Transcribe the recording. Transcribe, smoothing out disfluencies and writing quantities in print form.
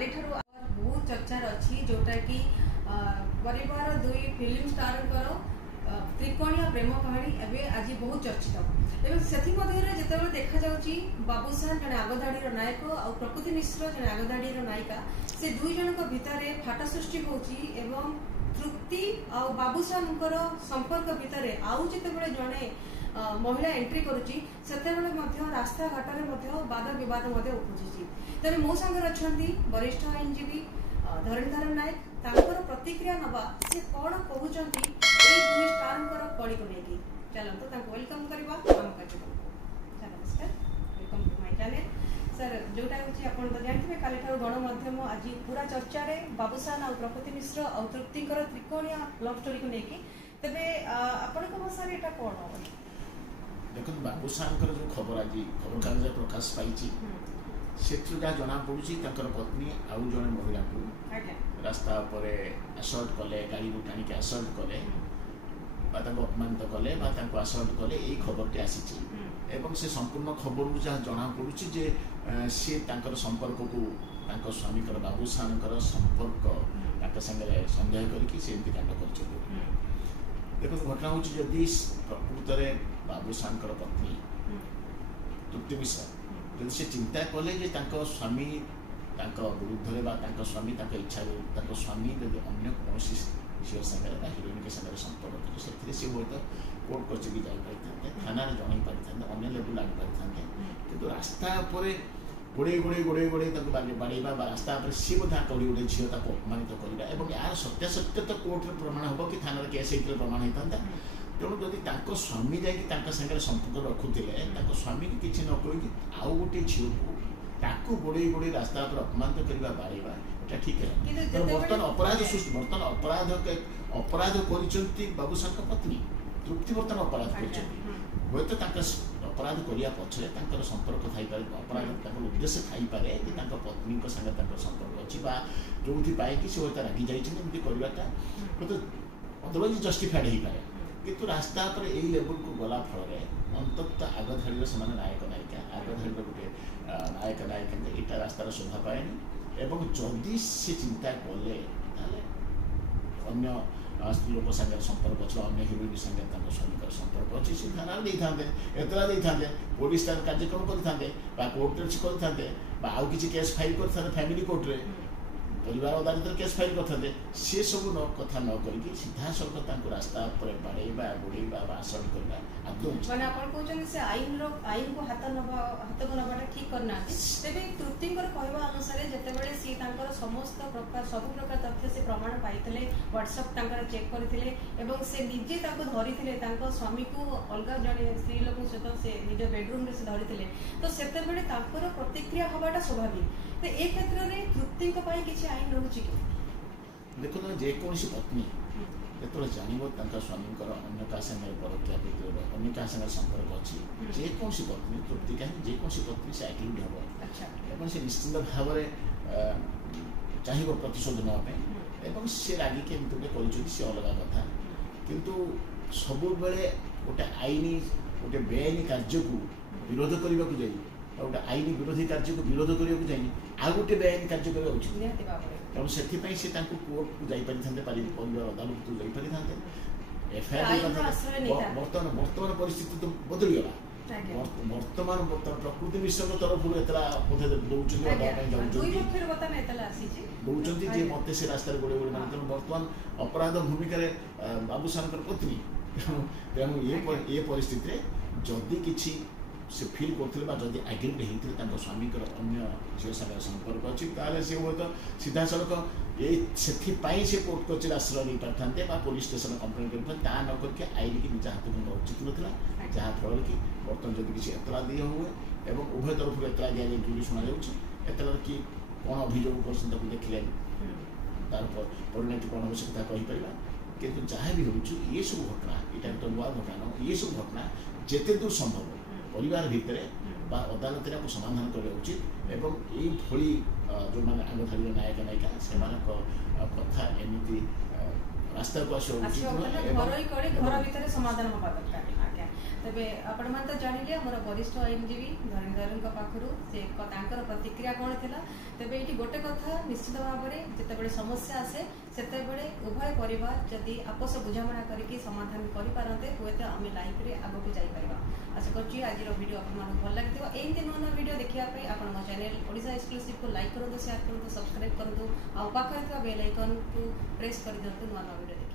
काली बहुत चर्चार अच्छी जोटा कि परिवार दुई फिल्म स्टार त्रिकोणीय प्रेम कहानी एवं आज बहुत चर्चित एवं से देखा जाउची बाबूसान जने आगधाड़ी नायक और प्रकृति मिश्र जने आगधाड़ी नायिका से दुई जन भितर फाटा सृष्टि होची एवं तृप्ति और बाबूसान संपर्क भितर आउ जिते जड़े महिला एंट्री करुच्ची रास्ता घाट में वाद बद उपजी तेज मो सांगे अच्छा वरिष्ठ आईनजीवी धरणीधर नायक प्रतिक्रिया नवा से कौन कहते दुई स्टार कड़ी को लेकिन चलते वेलकम करवा आम कार्यक्रम सर नमस्कार welcome to my channel sir जोटा हूँ तो जानते काली गणमाध्यम आज पूरा चर्चा रे बाबूसान और प्रकृति मिश्र और तृप्तिंकर त्रिकोणीय लव स्टोरी को लेकिन तेरे आपण भाषा यहाँ कौन देखो बाबूसान जो खबर आज खबर कागज प्रकाश पाई से जहाँ जना पड़ी पत्नी आउ जड़े महिला को रास्ता असल्ट कले गाड़ी टाणी असल्ट कले अपमानित कले असल्ट कले यही खबर टी आसी से संपूर्ण खबर जहाँ जना पड़ी जे सी संपर्क को स्वामी बाबूसान संपर्क संगे सन्देह करके कांड कर देखो घटना हूँ जदि प्रकृत में बाबूसान पत्नी तृप्ति मिश्र जब से चिंता कले स्वामी विरुद्ध में स्वामी इच्छा स्वामी जब अन्य कौन झील सागर हिरोइन के सागर संपर्क से सी हूँ कोर्ट कचेरी जापारे थाना जन पारि अन्य लेवल आनी पारि कि रास्ता गोड़े गोड़े गोड़े गोड़े बाड़ेबा रास्ता सी बोधा कौड़ी गोटे झील अपमानित करवा यार सत्यासत्य तो कोर्ट प्रमाण हम कि थाना केस होते प्रमाण होता तेणु जदि स्वामी जाकर संपर्क रखुले स्वामी की किसी न कही आउ गोटे झील को गोड़े गोड़े रास्ता अपमानित करवा बाड़ेबा यहाँ ठीक है बर्तमान अपराध सृष्टि बर्तमान अपराध कर बाबूसान पत्नी तृप्ति बर्तमान अपराध कर अपराध करने पछरे संपर्क थी अपराध उद्देश्य थी कि पत्नी संगे संपर्क अच्छी जो कि सी हूँ रागी जाती करवाटा तो अदरवाइज जस्टिफाइड हो पाए किंतु रास्ता पर यही लेवल को गला फल अंतत आगधाड़ी से नायक नायिका आगधाड़ी गोटे नायक नायिका यहाँ रास्तार शोभा पाएनि एवं जदि से चिंता कले अन्य स्त्री लोक सागर संपर्क अच्छे अन्य हिरोइन सागर स्वामी संपर्क अच्छी से थाना एतला दे पुलिस कार्यक्रम करते कोर्ट करते आउ कि केस फाइल करते फैमिली कोर्ट रे परिवार अदालत केस फाइल करते सी सब कथा न करके सीधा सड़क रास्ता बाड़ेबा गोड़ेबा असल्ट करवा आदौ माने आपण कहउछन से आईन को हाथ को नबाटा ठीक करना तेबे तृप्तिंकर कहवा अनुसार जेतेबेले सी तांकर समस्त प्रकार सब प्रकार तथ्य से प्रमाण पाइतले व्हाट्सएप तांकर चेक करथिले एवं से निजे ताको धरिथिले तांको स्वामी को अलगा जने स्त्री लोक सहित से निज बेडरूम रे से धरिथिले तो सेतेबेले तांकर प्रतिक्रिया हबाटा स्वाभाविक तो ए क्षेत्र में तृप्ति किसी आईन रोचे कि देखो जेकोसी पत्नी जो जान स्वामी अन्य क्या संगे परक्रिया अन्य क्या संगे संपर्क अच्छी जेकोसी पत्नी तृप्ति कहीं जेकोसी पत्नी से एक्टिविटी हम से निश्चित भाव चाहिए प्रतिशोध नापी सी रागिक गोटे सी अलग कथा किंतु सब बेले गोटे आईन गोटे बेआईन कार्य को विरोध करने को जाए गोटे आईन विरोधी कार्य को विरोध करने को जाए आ गोटे बेआईन कार्य करवा उचित तेणु से कोर्ट को जापारे परिवार अदालत को जापारे एफआईआर बर्तमान परिस्थिति तो बदलीगला बर्तमान प्रकृति मिश्र तरफ दौरान मत से रास्तार गोड़े गोड़े मान तेणु बर्तमान अपराध भूमिका बाबूसान पत्नी तेणु ये परिस्थिति जदि किसी से फिल करते एग्रीड होते स्वामी अन्य झील सागर संपर्क अच्छी सी हूँ तो सीधा सड़क ये से कोर्ट कचेरी आश्रय नहीं पारि था पुलिस स्टेशन कंप्लेन करते न करके आईन की निज हाथ में उचित नाला जहाँ फल कि बर्तमान जब किसी एतला दी हुए और उभय तरफ एतला दि जाए शुणा एतलार कि कौन अभियोग कर देखिले तार परिणति कौन हम से कथा कहीपर कितु जहाँ भी हो ये सब घटना यहाँ तो नुआ घटना ये सब घटना जिते दूर संभव परिवार भितर अदालत समाधान करवा उचित एवं ये जो मैंने आगधाड़ी नायक नायिका से कथा एमती रास्ता को समाधान तेबे आपण मान तो जानिले हमर वरिष्ठ आईनजीवी धरणधर पाखरु से तांकर प्रतिक्रिया कौन थिला। तेबे एटी गोटे कथा निश्चित भाव में जितेबाला समस्या आसे सेतेबेले उभय परिवार जदि आपस बुझामणा करके समाधान करि पारंते हुए तो आम लाइफ रे आगो जाई परिबा। आशा करछि आज वीडियो आपन भल लगिथिबो। एई नुआ नुआ वीडियो देखिया पई आपन मो चैनल ओडिशा एक्सक्लूसिव को लाइक करंतु, शेयर करंतु, सब्सक्राइब करंतु आ पाखरे बेल आइकन को प्रेस कर दियंतु नुआ नुआ वीडियो।